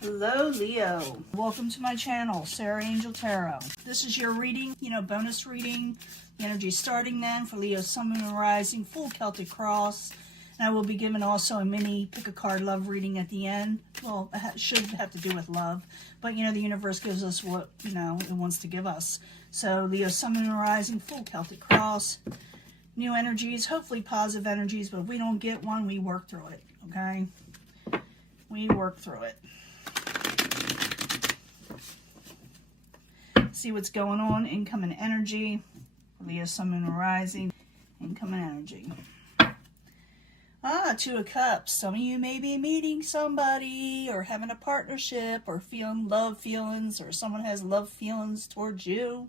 Hello, Leo. Welcome to my channel, Sarah Angel Tarot. This is your reading, bonus reading. The energy starting then for Leo, Sun, Moon, and Rising, full Celtic cross. And I will be giving also a mini pick a card love reading at the end. Well, it should have to do with love. But, the universe gives us what, it wants to give us. So, Leo, Sun, Moon, and Rising, full Celtic cross. New energies, hopefully positive energies. But if we don't get one, we work through it, okay? We work through it. See what's going on. Incoming energy. Leo, Sun, Moon, and Rising. Incoming energy. Two of Cups. Some of you may be meeting somebody or having a partnership or feeling love feelings, or someone has love feelings towards you.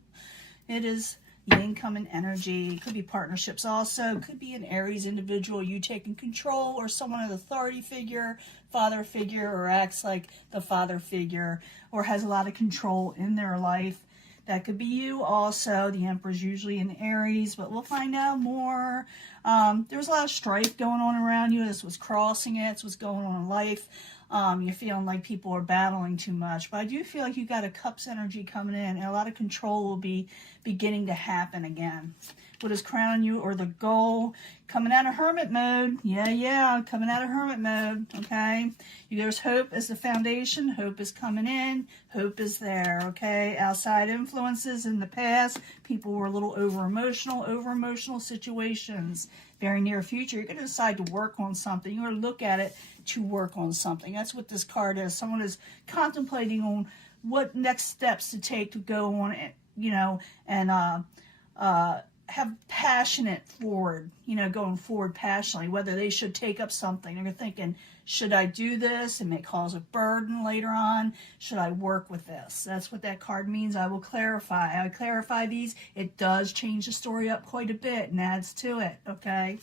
It is the incoming energy. Could be partnerships also. Could be an Aries individual, you taking control, or someone an authority figure, father figure, or acts like the father figure, or has a lot of control in their life. That could be you also. The Emperor's usually in Aries, but we'll find out more. There's a lot of strife going on around you. This was crossing it. It's what's going on in life. You're feeling like people are battling too much. But I do feel like you got a Cups energy coming in, and a lot of control will be beginning to happen again. What is crowning you, or the goal? Coming out of hermit mode. Yeah, coming out of hermit mode, okay? There's hope as the foundation. Hope is coming in. Hope is there, okay? Outside influences in the past. People were a little over-emotional situations. Very near future, you're going to decide to work on something. You're going to look at it to work on something. That's what this card is. Someone is contemplating on what next steps to take to go on, and have passionate forward, going forward passionately, whether they should take up something. They're thinking, should I do this? It may cause a burden later on. Should I work with this? That's what that card means. I will clarify. I clarify these. It does change the story up quite a bit and adds to it, okay?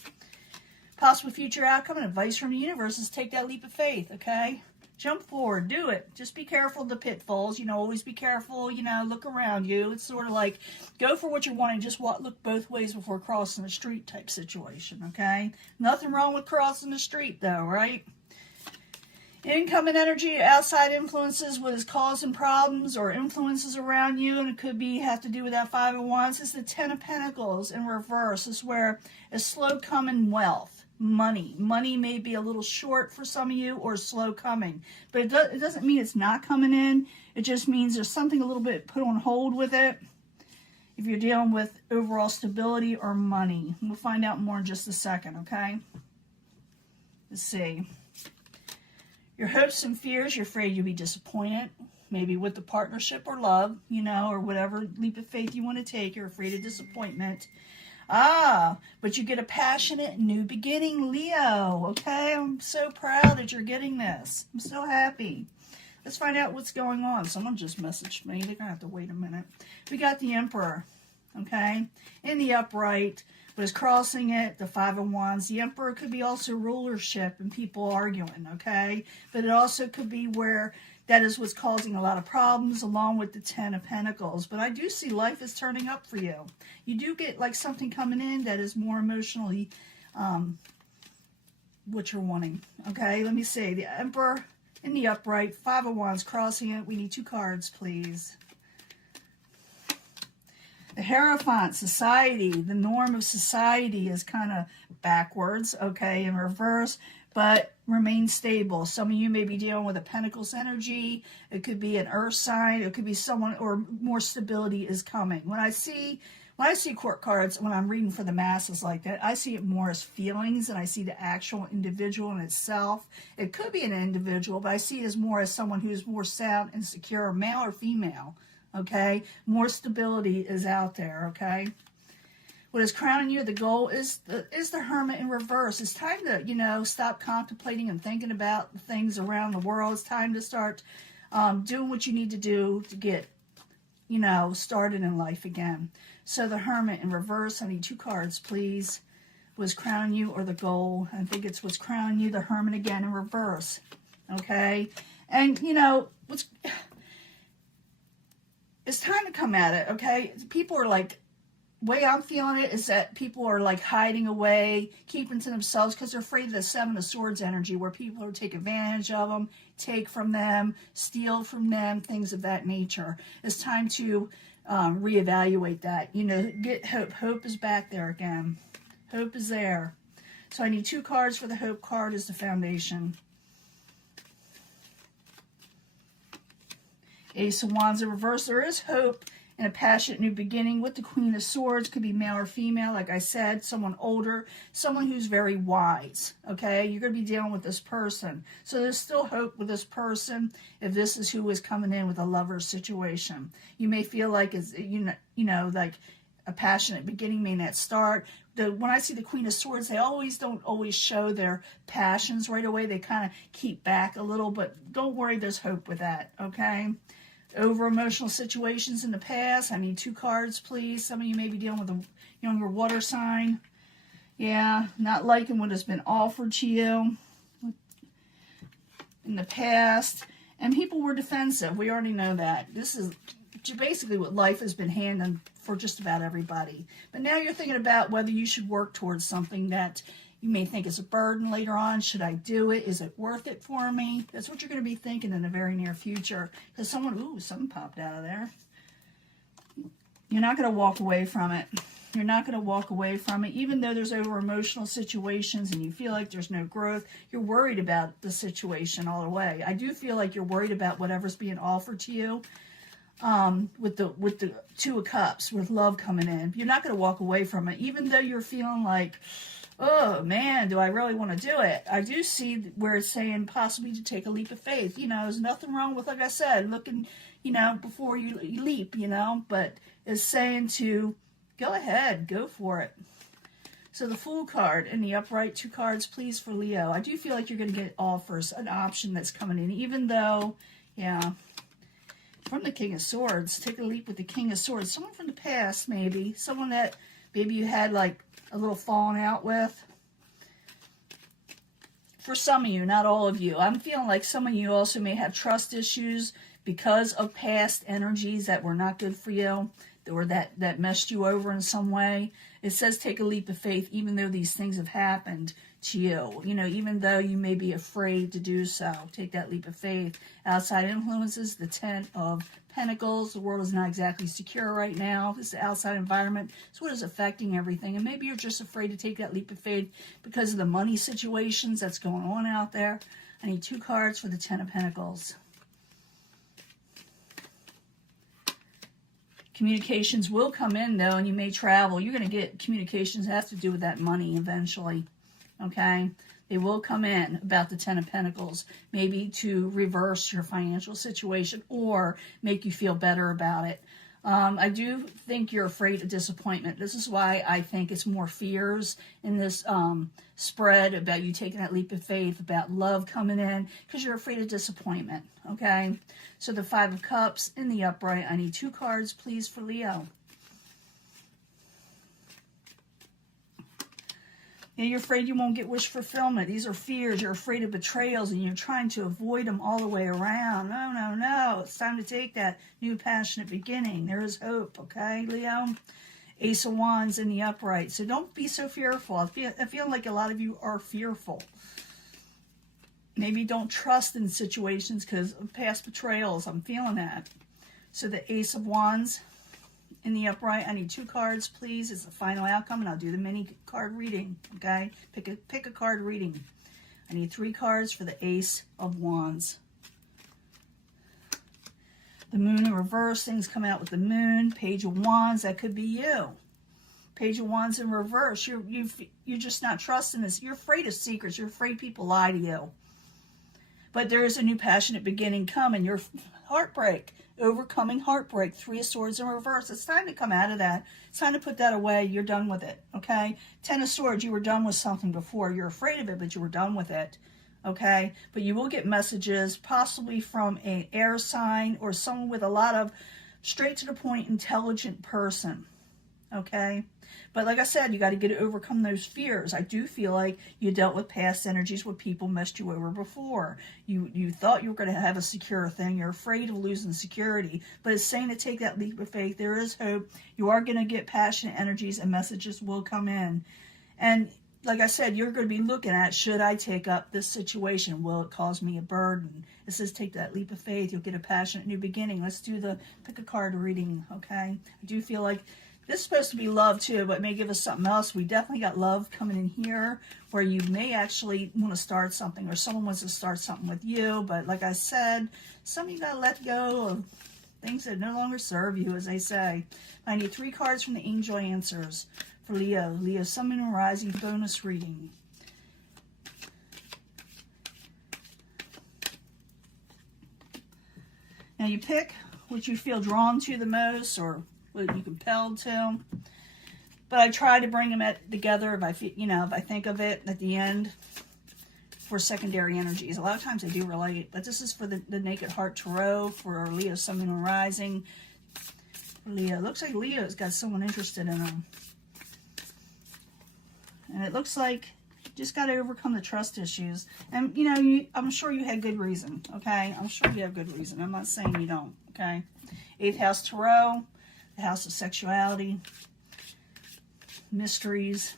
Possible future outcome and advice from the universe is take that leap of faith, okay? Jump forward, do it. Just be careful of the pitfalls, always be careful, look around you. It's sort of like, go for what you're wanting, just look both ways before crossing the street type situation, okay? Nothing wrong with crossing the street though, right? Incoming energy, outside influences, what is causing problems or influences around you, and it could have to do with that Five of Wands. It's the Ten of Pentacles in reverse. It's where a slow coming wealth. Money may be a little short for some of you, or slow coming, but it doesn't mean it's not coming in. It just means there's something a little bit put on hold with it if you're dealing with overall stability or money. We'll find out more in just a second, okay? Let's see. Your hopes and fears, you're afraid you'll be disappointed, maybe with the partnership or love, or whatever leap of faith you want to take. You're afraid of disappointment. But you get a passionate new beginning, Leo. Okay, I'm so proud that you're getting this. I'm so happy. Let's find out what's going on. Someone just messaged me. They're going to have to wait a minute. We got the Emperor, okay, in the upright, but is crossing it, the Five of Wands. The Emperor could be also rulership and people arguing, okay? But it also could be where that is what's causing a lot of problems, along with the Ten of Pentacles. But I do see life is turning up for you. You do get like something coming in that is more emotionally what you're wanting. Okay, let me see. The Emperor in the upright, Five of Wands crossing it. We need 2 cards, please. The Hierophant, society, the norm of society is kind of backwards, okay, in reverse, but remain stable. Some of you may be dealing with a Pentacles energy. It could be an Earth sign. It could be someone, or more stability is coming. When I see court cards, when I'm reading for the masses like that, I see it more as feelings, and I see the actual individual in itself. It could be an individual, but I see it as more as someone who's more sound and secure, male or female, okay? More stability is out there, okay? What is crowning you, the goal, is the Hermit in reverse. It's time to, stop contemplating and thinking about things around the world. It's time to start doing what you need to do to get, started in life again. So the Hermit in reverse, I need 2 cards, please. What's crowning you, or the goal? I think it's what's crowning you, the Hermit again in reverse, okay? And, it's time to come at it, okay? People are like, way I'm feeling it is that people are like hiding away, keeping to themselves because they're afraid of the Seven of Swords energy, where people will take advantage of them, take from them, steal from them, things of that nature. It's time to reevaluate that. You know, get hope. Hope is back there again. Hope is there. So I need 2 cards for the hope card as the foundation. Ace of Wands in reverse. There is hope and a passionate new beginning with the Queen of Swords. Could be male or female, like I said, someone older, someone who's very wise, okay? You're going to be dealing with this person. So there's still hope with this person if this is who is coming in with a lover situation. You may feel like, it's, you know, like a passionate beginning may not start. When I see the Queen of Swords, they don't always show their passions right away. They kind of keep back a little, but don't worry, there's hope with that, okay? Over emotional situations in the past. I need 2 cards, please. Some of you may be dealing with a younger water sign. Yeah, not liking what has been offered to you in the past. And people were defensive. We already know that. This is basically what life has been handing for just about everybody. But now you're thinking about whether you should work towards something that you may think is a burden later on. Should I do it? Is it worth it for me? That's what you're going to be thinking in the very near future. Because something popped out of there. You're not going to walk away from it. You're not going to walk away from it. Even though there's over emotional situations and you feel like there's no growth, you're worried about the situation all the way. I do feel like you're worried about whatever's being offered to you. With the 2 of Cups, with love coming in. You're not going to walk away from it. Even though you're feeling like, oh man, do I really want to do it? I do see where it's saying possibly to take a leap of faith. You know, there's nothing wrong with, like I said, looking, you know, before you leap, you know, but it's saying to go ahead, go for it. So the Fool card in the upright, 2 cards, please, for Leo. I do feel like you're going to get offers, an option that's coming in, even though, yeah, from the King of Swords, take a leap with the King of Swords. Someone from the past, maybe. Someone that maybe you had like a little falling out with. For some of you, not all of you. I'm feeling like some of you also may have trust issues because of past energies that were not good for you, or that messed you over in some way. It says take a leap of faith even though these things have happened to you. You know, even though you may be afraid to do so. Take that leap of faith. Outside influences, the 10 of Pentacles. The world is not exactly secure right now. This is the outside environment. It's what is affecting everything. And maybe you're just afraid to take that leap of faith because of the money situations that's going on out there. I need 2 cards for the 10 of Pentacles. Communications will come in, though, and you may travel. You're going to get communications that have to do with that money eventually, okay? They will come in about the 10 of Pentacles, maybe to reverse your financial situation or make you feel better about it. I do think you're afraid of disappointment. This is why I think it's more fears in this spread about you taking that leap of faith, about love coming in, because you're afraid of disappointment, okay? So the 5 of Cups in the upright. I need 2 cards, please, for Leo. Yeah, you're afraid you won't get wish fulfillment. These are fears. You're afraid of betrayals, and you're trying to avoid them all the way around. No, no, no. It's time to take that new passionate beginning. There is hope, okay, Leo? Ace of Wands in the upright. So don't be so fearful. I feel like a lot of you are fearful. Maybe don't trust in situations because of past betrayals. I'm feeling that. So the Ace of Wands in the upright. I need 2 cards, please. It's the final outcome, and I'll do the mini card reading, okay? Pick a card reading. I need 3 cards for the Ace of Wands. The Moon in reverse. Things come out with the Moon. Page of Wands. That could be you. Page of Wands in reverse. You're just not trusting this. You're afraid of secrets. You're afraid people lie to you. But there is a new passionate beginning coming. Your heartbreak. Overcoming heartbreak. 3 of Swords in reverse. It's time to come out of that. It's time to put that away. You're done with it, okay? 10 of Swords, you were done with something before. You're afraid of it, but you were done with it, okay? But you will get messages, possibly from an air sign or someone with a lot of straight-to-the-point, intelligent person, okay? But like I said, you got to overcome those fears. I do feel like you dealt with past energies where people messed you over before. You thought you were going to have a secure thing. You're afraid of losing security. But it's saying to take that leap of faith. There is hope. You are going to get passionate energies and messages will come in. And like I said, you're going to be looking at, should I take up this situation? Will it cause me a burden? It says take that leap of faith. You'll get a passionate new beginning. Let's do the pick a card reading, okay? I do feel like this is supposed to be love too, but it may give us something else. We definitely got love coming in here where you may actually want to start something, or someone wants to start something with you. But like I said, some of you got to let go of things that no longer serve you, as they say. I need 3 cards from the angel answers for Leo. Leo, Sun, Moon, and Rising bonus reading. Now you pick what you feel drawn to the most, or what you compelled to. But I try to bring them together if I feel, if I think of it at the end for secondary energies. A lot of times they do relate, but this is for the Naked Heart Tarot for Leo, Sun, Moon, and Rising. Leo, looks like Leo's got someone interested in him. And it looks like you just got to overcome the trust issues. And, I'm sure you had good reason, okay? I'm sure you have good reason. I'm not saying you don't, okay? 8th House Tarot, the House of Sexuality, Mysteries.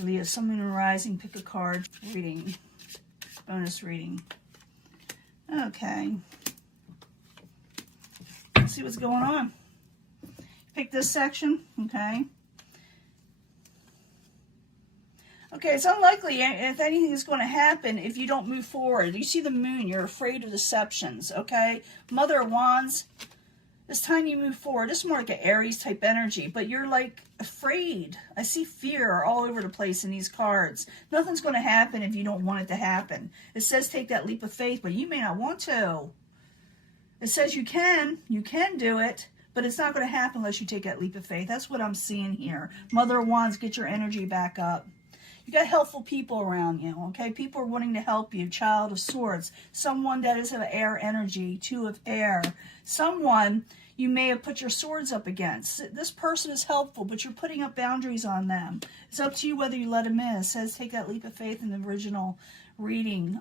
Leo, Sun, Moon, and Rising, pick a card, reading, bonus reading. Okay. Let's see what's going on. Pick this section, okay? Okay, it's unlikely if anything is going to happen if you don't move forward. You see the moon, you're afraid of deceptions, okay? Mother of Wands, this time you move forward. This is more like an Aries type energy, but you're like afraid. I see fear all over the place in these cards. Nothing's going to happen if you don't want it to happen. It says take that leap of faith, but you may not want to. It says you can do it, but it's not going to happen unless you take that leap of faith. That's what I'm seeing here. Mother of Wands, get your energy back up. You got helpful people around you, okay? People are wanting to help you. Child of Swords, someone that is of air energy, 2 of air. Someone you may have put your swords up against. This person is helpful, but you're putting up boundaries on them. It's up to you whether you let them in. It says take that leap of faith in the original reading.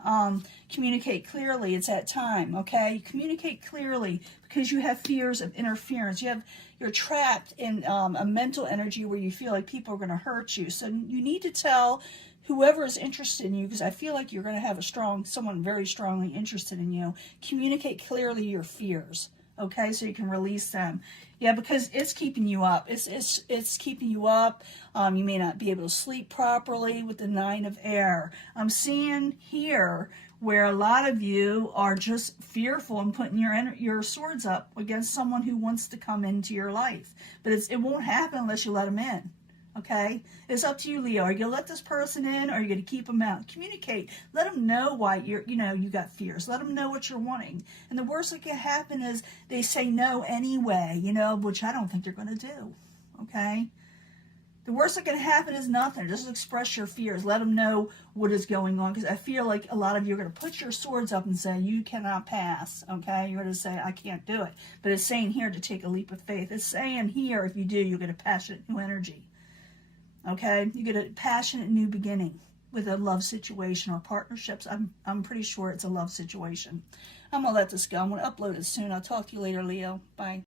Communicate clearly. It's that time, okay? Communicate clearly because you have fears of interference. You're trapped in a mental energy where you feel like people are going to hurt you. So you need to tell whoever is interested in you, because I feel like you're going to have someone very strongly interested in you. Communicate clearly your fears, okay, so you can release them. Yeah, because it's keeping you up. It's keeping you up. You may not be able to sleep properly with the 9 of air. I'm seeing here where a lot of you are just fearful and putting your swords up against someone who wants to come into your life. But it won't happen unless you let them in. Okay? It's up to you, Leo. Are you going to let this person in, or are you going to keep them out? Communicate. Let them know why you got fears. Let them know what you're wanting. And the worst that can happen is they say no anyway, which I don't think they're going to do. Okay? The worst that can happen is nothing. Just express your fears. Let them know what is going on. Because I feel like a lot of you are going to put your swords up and say, you cannot pass. Okay? You're going to say, I can't do it. But it's saying here to take a leap of faith. It's saying here, if you do, you'll get a passionate new energy. Okay? You get a passionate new beginning with a love situation or partnerships. I'm pretty sure it's a love situation. I'm going to let this go. I'm going to upload it soon. I'll talk to you later, Leo. Bye.